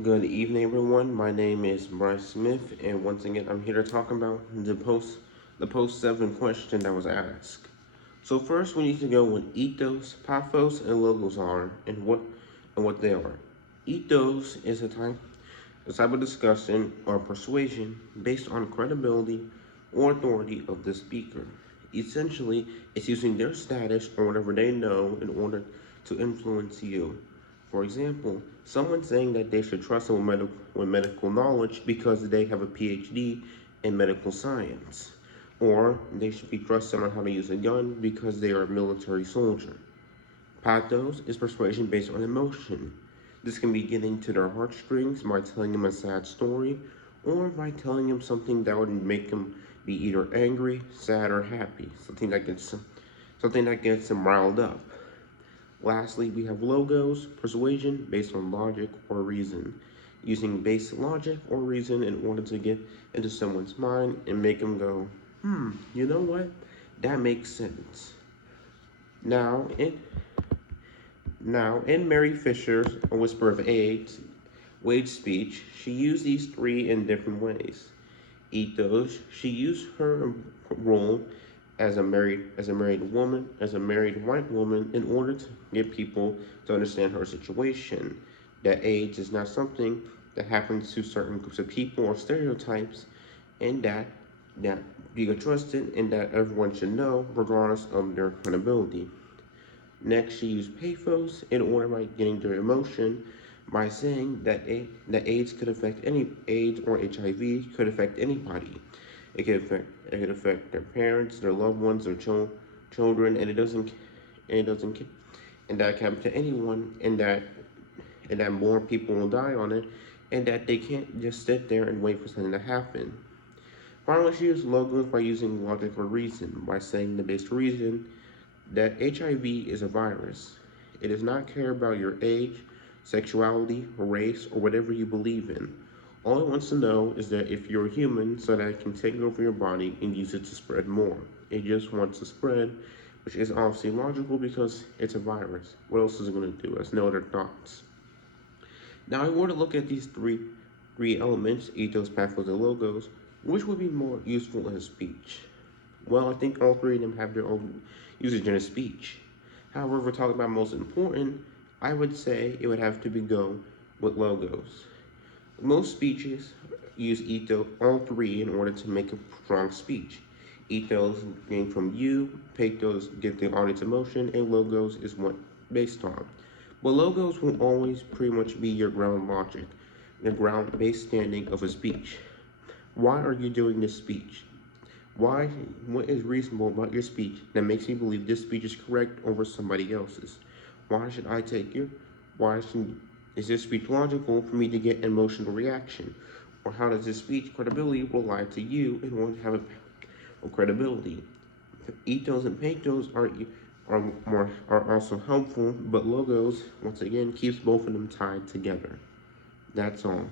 Good evening, everyone. My name is Bryce Smith, and once again, I'm here to talk about the post 7 question that was asked. So first, we need to go what ethos, pathos, and logos are, and what they are. Ethos is a type of discussion or persuasion based on credibility or authority of the speaker. Essentially, it's using their status or whatever they know in order to influence you. For example, someone saying that they should trust someone with medical knowledge because they have a PhD in medical science, or they should be trusted on how to use a gun because they are a military soldier. Pathos is persuasion based on emotion. This can be getting to their heartstrings by telling them a sad story, or by telling them something that would make them be either angry, sad, or happy. Something that gets them riled up. Lastly, we have logos, persuasion based on logic or reason, using basic logic or reason in order to get into someone's mind and make them go, you know what? That makes sense. Now, in Mary Fisher's A Whisper of Wade's speech, she used these three in different ways. Ethos, she used her role as a married white woman in order to get people to understand her situation. That AIDS is not something that happens to certain groups of people or stereotypes, and that you can trust it and that everyone should know regardless of their credibility. Next, she used pathos in order by getting their emotion by saying that AIDS or HIV could affect anybody. It could affect their parents, their loved ones, their children, and and that can happen to anyone, and that more people will die on it, and that they can't just sit there and wait for something to happen. Finally, she used logos by using logic or reason, by saying the basic reason that HIV is a virus. It does not care about your age, sexuality, race, or whatever you believe in. All it wants to know is that if you're human, so that it can take over your body and use it to spread more. It just wants to spread, which is obviously logical because it's a virus. What else is it going to do? Has no other thoughts. Now, I want to look at these three elements, ethos, pathos, and logos. Which would be more useful in a speech? Well, I think all three of them have their own usage in a speech. However, if we're talking about most important, I would say it would have to be go with logos. Most speeches use ethos, all three, in order to make a strong speech. Ethos gain from you, pathos get the audience emotion, and logos is what based on. But logos will always pretty much be your ground logic, the ground-based standing of a speech. Why are you doing this speech? Why? What is reasonable about your speech that makes me believe this speech is correct over somebody else's? Why should I take your? Why should is this speech logical for me to get an emotional reaction? Or how does this speech credibility rely to you in order to have a credibility? Ethos and pathos are also helpful, but logos once again keeps both of them tied together. That's all.